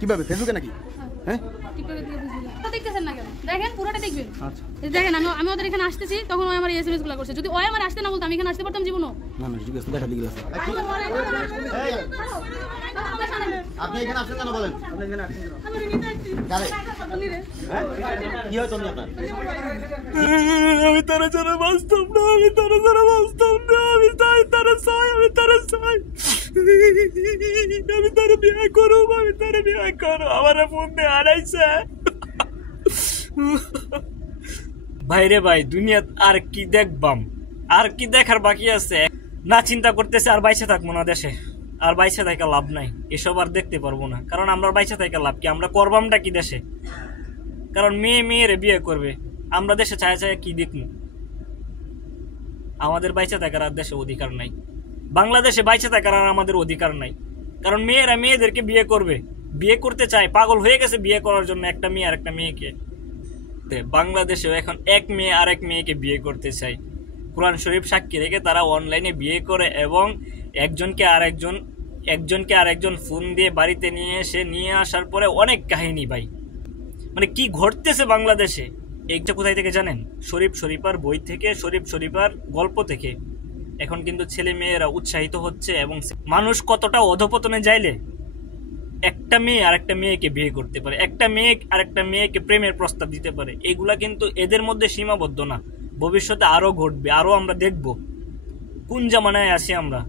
কিভাবে ফেসবুকে নাকি? হ্যাঁ টিকটকে দিয়ে বুঝিলা দেখতেছেন না কেন? দেখেন পুরোটা দেখবেন। আচ্ছা দেখেন আমি ওদের এখানে আসতেছি তখন ওই আমার এসএমএস গুলো করছে। যদি ওই আমার আসতে না বলতো আমি এখানে আসতে পারতাম জীবনও না না ঠিক আছে দেখা দিকে আছে। আপনি এখানে আসেন কেন বলেন? আপনি এখানে আসেন কেন? কি হয় তুমি আপনার? আমি তারা ছাড়া বাঁচতাম না, আমি তারা ছাড়া বাঁচতাম না, আমি তারা চাই, আমি তারা চাই, আমি তারা বিয়ে করব, আমি তারা বিয়ে করব। আমার ফোন দিয়ে হারাইছে। ভাইরে ভাই, দুনিয়া আর কি দেখবাম, আর কি দেখার বাকি আছে? না চিন্তা করতেছে আর বাইসে থাকবো না দেশে, আর বাইসে থাকা লাভ নাই, এসব আর দেখতে পারবো না। কারণ আমরা বাইসে থাকা লাভ কি? আমরা করবামটা কি দেশে? কারণ মেয়েরে বিয়ে করবে, আমরা দেশে ছায়া ছায়া কি দেখবো? আমাদের বাইচে থাকার আর দেশে অধিকার নাই, বাংলাদেশে বাইচে থাকার আর আমাদের অধিকার নাই। কারণ মেয়েরা মেয়েদেরকে বিয়ে করবে, বিয়ে করতে চায়, পাগল হয়ে গেছে বিয়ে করার জন্য একটা মেয়ে আর একটা মেয়েকে। বাংলাদেশেও এখন এক মেয়ে আর এক মেয়েকে বিয়ে করতে চায়। কোরআন শরীফ সাক্ষী রেখে তারা অনলাইনে বিয়ে করে এবং একজনকে আরেকজন ফোন দিয়ে বাড়িতে নিয়ে আসার পরে অনেক কাহিনী ভাই। মানে কি ঘটতেছে বাংলাদেশে, এইটা কোথায় থেকে জানেন? শরীফ শরীফার বই থেকে, শরীফ শরীফার গল্প থেকে। এখন কিন্তু ছেলে মেয়েরা উৎসাহিত হচ্ছে এবং মানুষ কতটা অধপতনে যাইলে একটা মেয়ে আর একটা মেয়েকে বিয়ে করতে পারে, একটা মেয়ে আর একটা মেয়েকে প্রেমের প্রস্তাব দিতে পারে। এগুলা কিন্তু এদের মধ্যে সীমাবদ্ধ না, ভবিষ্যতে আরো ঘটবে, আরো আমরা দেখব। কোন জামানায় আছি আমরা?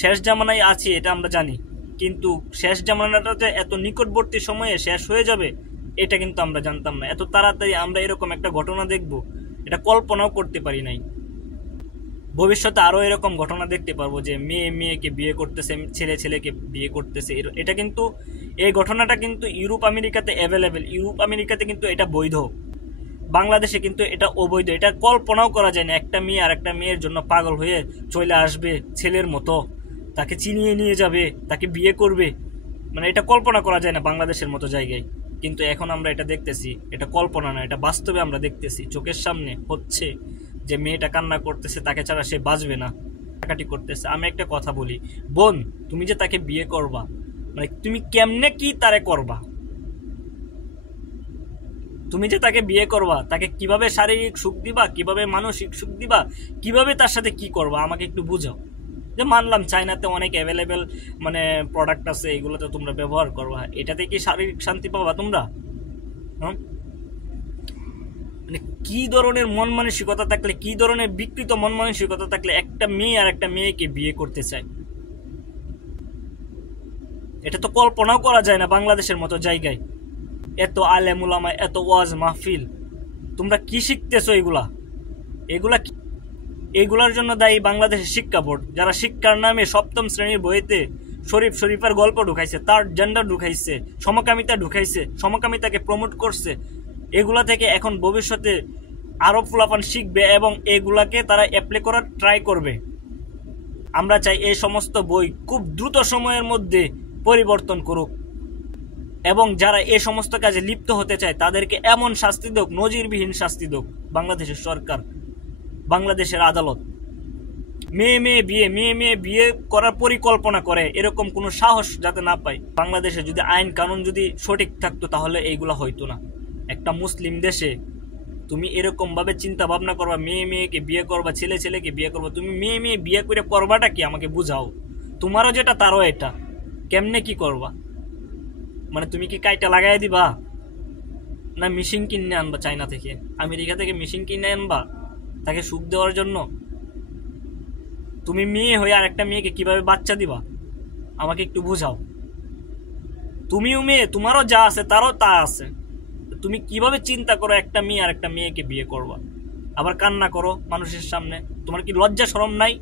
শেষ জামানায় আছি এটা আমরা জানি, কিন্তু শেষ জামানাটা যে এত নিকটবর্তী সময়ে শেষ হয়ে যাবে এটা কিন্তু আমরা জানতাম না। এত তাড়াতাড়ি আমরা এরকম একটা ঘটনা দেখব এটা কল্পনাও করতে পারি নাই। ভবিষ্যতে আরো এরকম ঘটনা দেখতে পারবো যে মেয়ে মেয়েকে বিয়ে করতেছে, ছেলে ছেলেকে বিয়ে করতেছে। এটা কিন্তু, এই ঘটনাটা কিন্তু ইউরোপ আমেরিকাতে অ্যাভেলেবেল, ইউরোপ আমেরিকাতে কিন্তু এটা বৈধ, বাংলাদেশে কিন্তু এটা অবৈধ। এটা কল্পনাও করা যায় না, একটা মেয়ে আর একটা মেয়ের জন্য পাগল হয়ে চলে আসবে ছেলের মতো, তাকে চিনিয়ে নিয়ে যাবে, তাকে বিয়ে করবে। মানে এটা কল্পনা করা যায় না বাংলাদেশের মতো জায়গায়। কিন্তু এখন আমরা এটা দেখতেছি, এটা কল্পনা না, এটা বাস্তবে আমরা দেখতেছি, চোখের সামনে হচ্ছে যে মেয়েটা কান্না করতেছে, তাকে ছাড়া সে বাঁচবে না, কাটাকাটি করতেছে। আমি একটা কথা বলি, বোন, তুমি যে তাকে বিয়ে করবা, মানে তুমি কেমনে কি তারে করবা? তুমি যে তাকে বিয়ে করবা, তাকে কিভাবে শারীরিক সুখ দিবা, কিভাবে মানসিক সুখ দিবা, কিভাবে তার সাথে কি করবা আমাকে একটু বুঝাও। যে মানলাম চায়নাতে অনেক অ্যাভেলেবেল মানে প্রোডাক্ট আছে, এগুলোতে তোমরা ব্যবহার করবা, এটাতে কি শারীরিক শান্তি পাবা তোমরা? মানে কি ধরনের মন মানসিকতা থাকলে, কি ধরনের বিকৃত মন মানসিকতা থাকলে একটা মেয়ে আর একটা মেয়েকে বিয়ে করতে চায়? এটা তো কল্পনাও করা যায় না বাংলাদেশের মতো জায়গায়। এত আলেম উলামা, এত ওয়াজ মাহফিল, তোমরা কি শিখতেছো? এগুলার জন্য দায়ী বাংলাদেশের শিক্ষা বোর্ড, যারা শিক্ষার নামে সপ্তম শ্রেণীর বইতে শরীফ শরীফের গল্প ঢুকাইছে, তার জেন্ডার ঢুকাইছে, সমকামিতা ঢুকাইছে, সমকামিতাকে প্রমোট করছে। এগুলা থেকে এখন ভবিষ্যতে আরো ফুলাপান শিখবে এবং এগুলাকে তারা অ্যাপ্লাই করার ট্রাই করবে। আমরা চাই এই সমস্ত বই খুব দ্রুত সময়ের মধ্যে পরিবর্তন করুক এবং যারা এই সমস্ত কাজে লিপ্ত হতে চায় তাদেরকে এমন শাস্তি দেখ, নজিরবিহীন শাস্তি দেখ বাংলাদেশের সরকার, বাংলাদেশের আদালত। মেয়ে মেয়ে বিয়ে করার পরিকল্পনা করে এরকম কোনো সাহস যাতে না পায়। বাংলাদেশে যদি আইন কানুন যদি সঠিক থাকতো তাহলে এইগুলা হইতো না। একটা মুসলিম দেশে তুমি এরকম ভাবে চিন্তা ভাবনা করবা, মেয়ে মেয়েকে বিয়ে করবা, ছেলে ছেলেকে বিয়ে করবা, তুমি মেয়ে মেয়ে বিয়ে করে করবাটা কি আমাকে বুঝাও। তোমারও যেটা তারও এটা, কেমনে কি করবা? মানে তুমি কি কাইটা লাগাই দিবা, না মেশিন কিনে আনবা চায়না থেকে, আমেরিকা থেকে মেশিন কিনে আনবা তাকে সুখ দেওয়ার জন্য? তুমি মেয়ে হয়ে আর একটা মেয়েকে কিভাবে বাচ্চা দিবা আমাকে একটু বুঝাও। তুমিও মেয়ে, তোমারও যা আছে তারও তা আছে, তুমি কিভাবে চিন্তা করো একটা মেয়ে আর একটা মেয়েকে বিয়ে করবা, আবার কান্না করো মানুষের সামনে? তোমার কি লজ্জা শরম নাই?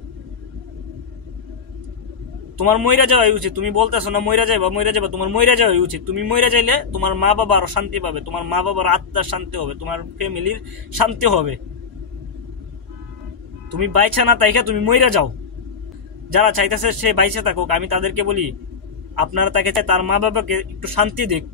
তোমার মইরা যাওয়াই উচিত। তুমি বলতেছো না মইরা যাইবা, তোমার মইরা যাওয়াই উচিত। তুমি মইরা যাইলে তোমার মা বাবা আরো শান্তি পাবে, তোমার মা বাবার আত্মার শান্তি হবে, তোমার ফ্যামিলির শান্তি হবে। তুমি বাইচা না তাইকে তুমি মইরা যাও। যারা চাইতেছে সে বাইচে থাকুক, আমি তাদেরকে বলি আপনারা তাকে চাই তার মা বাবাকে একটু শান্তি দিক।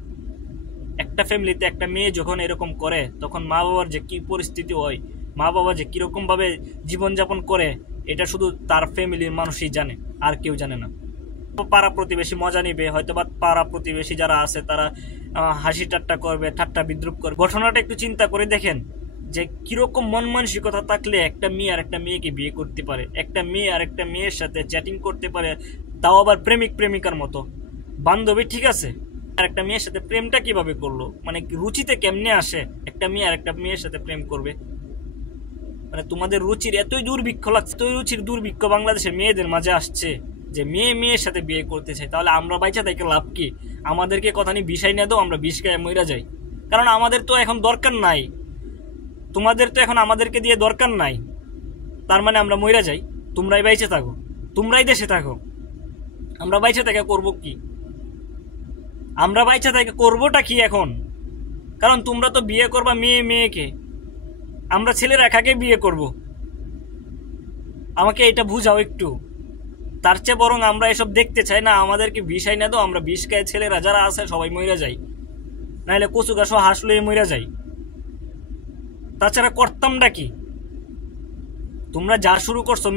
একটা ফ্যামিলিতে একটা মেয়ে যখন এরকম করে তখন মা বাবার যে কি পরিস্থিতি হয়, মা বাবা যে কিরকম ভাবে জীবনযাপন করে, এটা শুধু তার ফ্যামিলির মানুষই জানে, আর কেউ জানে না। পাড়া প্রতিবেশী মজা নিবে, হয়তো বা পাড়া প্রতিবেশী যারা আছে তারা হাসি ঠাট্টা করবে, ঠাট্টা বিদ্রুপ করবে। ঘটনাটা একটু চিন্তা করে দেখেন যে কিরকম মন মানসিকতা থাকলে একটা মেয়ে আর একটা মেয়েকে বিয়ে করতে পারে, একটা মেয়ে আর একটা মেয়ের সাথে চ্যাটিং করতে পারে, তাও আবার প্রেমিক প্রেমিকার মতো। বান্ধবী ঠিক আছে, আর একটা মেয়ের সাথে প্রেমটা কিভাবে করলো, মানে রুচিতে কেমনে আসে একটা মেয়ে আর একটা মেয়ের সাথে প্রেম করবে? মানে তোমাদের রুচির এতই দুর্ভিক্ষ লাগছে, এতই রুচির দুর্ভিক্ষ বাংলাদেশের মেয়েদের মাঝে আসছে যে মেয়ে মেয়ের সাথে বিয়ে করতে চাই। তাহলে আমরা বাইচা থেকে লাভ কি? আমাদেরকে কথা নিয়ে বিষয় না দাও, আমরা বিষ গায়ে মইরা যাই। কারণ আমাদের তো এখন দরকার নাই, তোমাদের তো এখন আমাদেরকে দিয়ে দরকার নাই, তার মানে আমরা মইরা যাই। তোমরাই বাইচে থাকো, তোমরাই দেশে থাকো, আমরা বাইচে থেকে করবো কি? আমরা বাইচে থেকে করবোটা কি এখন? কারণ তোমরা তো বিয়ে করবা মেয়ে মেয়েকে, আমরা ছেলেরা কাকে বিয়ে করব? আমাকে এটা বুঝাও একটু। তার চেয়ে বরং আমরা এসব দেখতে চাই না, আমাদেরকে বিষয় না দাও, আমরা বিষ খায় ছেলেরা যারা আছে সবাই মইরা যাই, নাহলে কচু গাছ হাসলে মইরা যাই। তাছাড়া করতামটা কি? তোমরা যা শুরু করছো,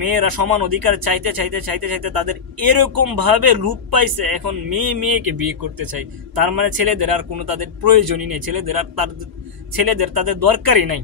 মেয়েরা সমান অধিকার চাইতে চাইতে চাইতে চাইতে তাদের এরকম ভাবে রূপ পাইছে, এখন মেয়ে মেয়েকে বিয়ে করতে চাই। তার মানে ছেলেদের আর কোনো তাদের প্রয়োজনই নেই, ছেলেদের তাদের দরকারই নাই।